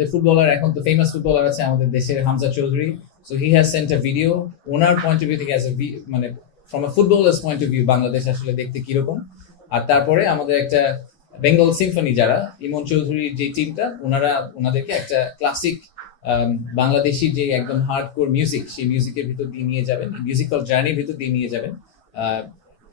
The footballer এখন তো famous footballer আছে আমাদের দেশের Hamza Chowdhury, so he has Saint a video owner point of view থেকে অ্যাজ এ মানে from a footballers point of view Bangladesh আসলে দেখতে কিরকম। আর তারপরে আমাদের একটা বেঙ্গল সিম্ফনি যারা ইমন চৌধুরীর যে টিমটা ওনাদেরকে একটা ক্লাসিক বাংলাদেশি যে একদম হার্ডকোর মিউজিক সেই মিউজিকের ভিতর দিয়ে নিয়ে যাবেন, মিউজিক্যাল জার্নির ভিতর দিয়ে নিয়ে যাবেন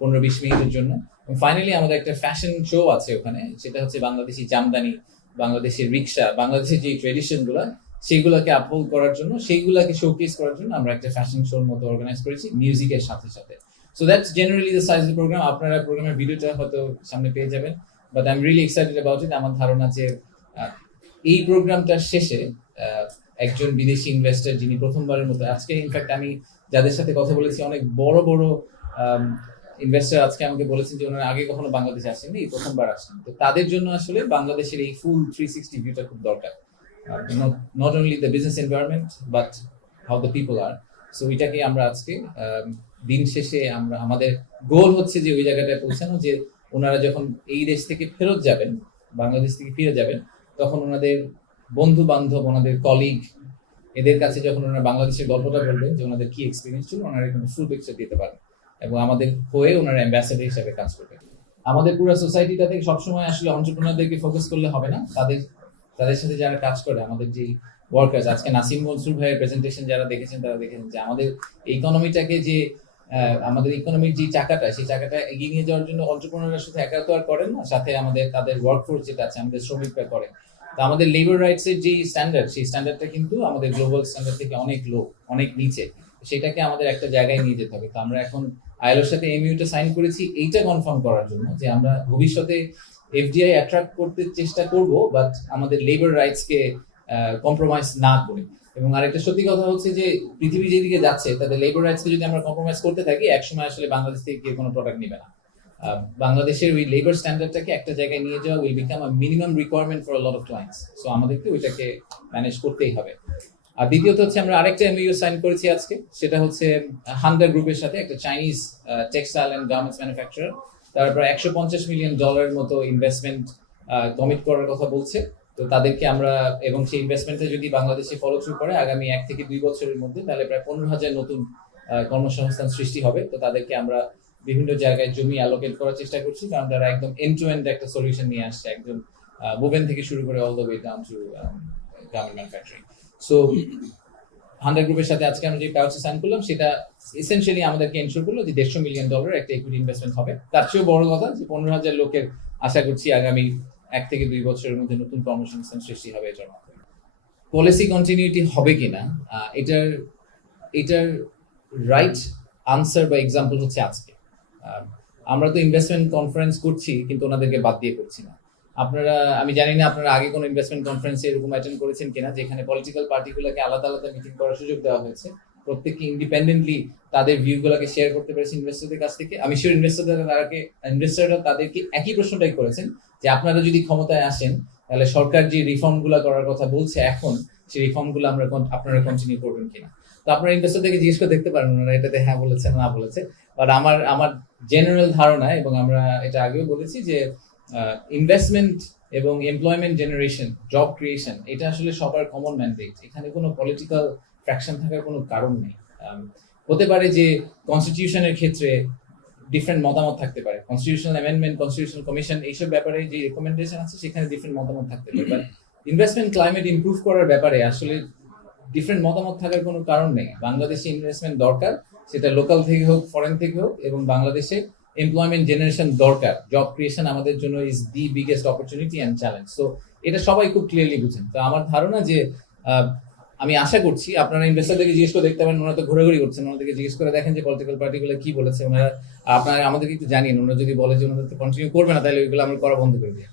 15-20 মিনিটের জন্য। এবং ফাইনালি আমাদের একটা ফ্যাশন শো আছে ওখানে, সেটা হচ্ছে বাংলাদেশি জামদানি, বাংলাদেশের রিক্সা, বাংলাদেশের যে ট্রেডিশন গুলা সেইগুলাকে আপহোল্ড করার জন্য, সেইগুলাকে শোকেস করার জন্য আমরা একটা ফ্যাশন শোর মতো অর্গানাইজ করেছি মিউজিকের সাথে সাথে। So that's generally the size of the program. আপনারা প্রোগ্রামের ভিডিওটা হয়তো সামনে পেয়ে যাবেন, but I am really excited about it. আমার ধারণা যে এই প্রোগ্রামটার শেষে একজন বিদেশি ইনভেস্টর যিনি প্রথমবারের মতো, আজকে ইনফ্যাক্ট আমি যাদের সাথে কথা বলেছি অনেক বড় বড় ইনভেস্টর আজকে আমাকে বলেছেন যে ওনারা আগে কখনো বাংলাদেশে আসেননি, এই প্রথমবার আসছেন। তো তাদের জন্য আসলে বাংলাদেশের এই ফুল 360 ভিউটা খুব দরকার, not only the business environment but how the people are. So এটাকে আমরা আজকে দিন শেষে আমাদের গোল হচ্ছে যে ওই জায়গাটায় পৌঁছানো, যে ওনারা যখন এই দেশ থেকে ফেরত যাবেন, বাংলাদেশ থেকে ফিরে যাবেন, তখন ওনাদের বন্ধু বান্ধব, ওনাদের কলিগ, এদের কাছে যখন ওনারা বাংলাদেশের গল্পটা বলবেন যে ওনাদের কি এক্সপিরিয়েন্স ছিল, ওনারা এখানে ফুল পিকচার দিতে পারেন এবং আমাদের হয়ে ওনারা অ্যাম্বাসেডর হিসেবে কাজ করবে। আমাদের পুরো সোসাইটিটাতে সবসময় আসলে এন্টারপ্রেনারদেরকে ফোকাস করলে হবে না, তাদের সাথে যারা কাজ করে, আমাদের যে ওয়ার্কার্স, আজকে নাসিম মনসুর ভাইয়ের প্রেজেন্টেশন যারা দেখেছেন তারা দেখেছেন যে আমাদের ইকোনমিটাকে যে আমাদের ইকোনমির যে চাকাটা, সেই চাকাটা এগিয়ে নিয়ে যাওয়ার জন্য এন্টারপ্রেনাররা শুধু একা তো আর করেন না, সাথে তাদের ওয়ার্কফোর্স যেটা আছে, আমাদের শ্রমিকরা করে। তো আমাদের লেবার রাইটস এর যে স্ট্যান্ডার্ড, সেই স্ট্যান্ডার্ডটা কিন্তু আমাদের গ্লোবাল স্ট্যান্ডার্ড থেকে অনেক লো, অনেক নিচে। সেটাকে আমাদের একটা জায়গায় নিয়ে যেতে হবে। তো আমরা এখন আইএলওর সাথে এমইউটা সাইন করেছি এইটা কনফার্ম করার জন্য যে আমরা ভবিষ্যতে এফডিআই অ্যাট্রাক্ট করতে চেষ্টা করব, বাট আমাদের লেবার রাইটস কে কম্প্রোমাইজ না করে। এবং আরেকটা সত্যি কথা হচ্ছে যে পৃথিবী যেদিকে যাচ্ছে, তাদের লেবার রাইটস কে যদি আমরা কম্প্রোমাইজ করতে থাকি, একসময় আসলে বাংলাদেশ থেকে কেউ কোনো প্রোডাক্ট নেবে না। বাংলাদেশের ওই লেবার স্ট্যান্ডার্ডটাকে একটা জায়গায় নিয়ে যাওয়া will become a minimum requirement for a lot of clients. So আমাদেরকে ওইটাকে ম্যানেজ করতেই হবে। আর দ্বিতীয়ত হচ্ছে আমরা আরেকটা এমইউ সাইন করেছি আজকে, সেটা হচ্ছে হান্ডার গ্রুপের সাথে, একটা Chinese textile and garments manufacturer. তারপর $150 মিলিয়ন মতো ইনভেস্টমেন্ট কমিট করার কথা বলছে। তো তাদেরকে আমরা, এবং সেই ইনভেস্টমেন্টে যদি বাংলাদেশে ফলো থ্রু করে আগামী 1 থেকে 2 বছরের মধ্যে, তাহলে প্রায় 15,000 নতুন কর্মসংস্থান সৃষ্টি হবে। তো তাদেরকে আমরা বিভিন্ন জায়গায় জমি অ্যালোকেট করার চেষ্টা করছি, কারণ তারা একদম এন্ড টু এন্ড একটা সলিউশন নিয়ে আসছে, একদম বুবেন থেকে শুরু করে all the way down to garment manufacturing. So হান্ডার গ্রুপের সাথে আজকে আমরা যে কাগজে সাইন করলাম, সেটা এসেনশিয়ালি আমাদেরকে এনশিওর করলো যে $150 মিলিয়ন একটা ইকুইটি ইনভেস্টমেন্ট হবে। তার চেয়েও বড় কথা যে 15,000 লোকের আশা করছি আগামী 1 থেকে 2 বছরের মধ্যে নতুন কর্মসংস্থান সৃষ্টি হবে এটার মাধ্যমে। পলিসি কন্টিনিউটি হবে কিনা, এটার রাইট আনসার বা এক্সাম্পল হচ্ছে আজকে আমরা তো ইনভেস্টমেন্ট কনফারেন্স করছি, কিন্তু ওনাদেরকে বাদ দিয়ে করছি না। আমি জানি না আপনারা আগে কোনো ইনভেস্টমেন্ট কনফারেন্সে এরকম অ্যাটেন্ড করেছেন কিনা, যেখানে পলিটিক্যাল পার্টিগুলোকে আলাদা আলাদা মিটিং করার সুযোগ দেওয়া হয়েছে, প্রত্যেককে ইন্ডিপেন্ডেন্টলি তাদের ভিউগুলোকে শেয়ার করতে পেরেছে ইনভেস্টরদের কাছ থেকে। আমি শিওর ইনভেস্টররা তাদেরকে একই প্রশ্নটাই করেছেন যে আপনারা যদি ক্ষমতায় আসেন, তাহলে সরকার যে রিফর্মগুলো করার কথা বলছে এখন, সেই রিফর্মগুলো আপনারা কন্টিনিউ করবেন কিনা। তো আপনারা ইনভেস্টরদেরকে জিজ্ঞেস করে দেখতে পারেন ওনারা এটাতে হ্যাঁ বলেছে না বলেছে। বাট আমার জেনারেল ধারণা, এবং আমরা এটা আগেও বলেছি, যে ইনভেস্টমেন্ট এবং এমপ্লয়মেন্ট জেনারেশন, জব ক্রিয়েশন, এটা আসলে সবার কমন ম্যান্ডেট। এখানে কোনো পলিটিক্যাল ফ্র্যাকশন থাকার কোনো কারণ নেই। হতে পারে যে কনস্টিটিউশনের ক্ষেত্রে ডিফারেন্ট মতামত থাকতে পারে, কনস্টিটিউশনাল অ্যামেন্ডমেন্ট, কনস্টিটিউশনাল কমিশন, এইসব ব্যাপারে যে রেকমেন্ডেশন আছে সেখানে ডিফারেন্ট মতামত থাকতে পারে। বাট ইনভেস্টমেন্ট ক্লাইমেট ইমপ্রুভ করার ব্যাপারে আসলে ডিফারেন্ট মতামত থাকার কোনো কারণ নেই। বাংলাদেশে ইনভেস্টমেন্ট দরকার, সেটা লোকাল থেকে হোক, ফরেন থেকে হোক, এবং বাংলাদেশে এমপ্লয়মেন্ট জেনারেশন দরকার। জব ক্রিয়েশন আমাদের জন্য is the biggest opportunity and challenge. So এটা সবাই খুব ক্লিয়ারলি বুঝেন। তো আমার ধারণা যে আমি আশা করছি আপনারা ইনভেস্টরদেরকে জিজ্ঞেস করে দেখতে পারেন, ওনারা তো ঘোরাঘুরি করছেন, ওনাদেরকে জিজ্ঞেস করে দেখেন যে পলিটিক্যাল পার্টিগুলো কি বলেছে। আপনারা আমাদেরকে একটু জানিয়ে, ওনারা যদি বলে যে ওনাদের কন্টিনিউ করবে না, তাহলে ওইগুলো আমরা করা বন্ধ করে দিই।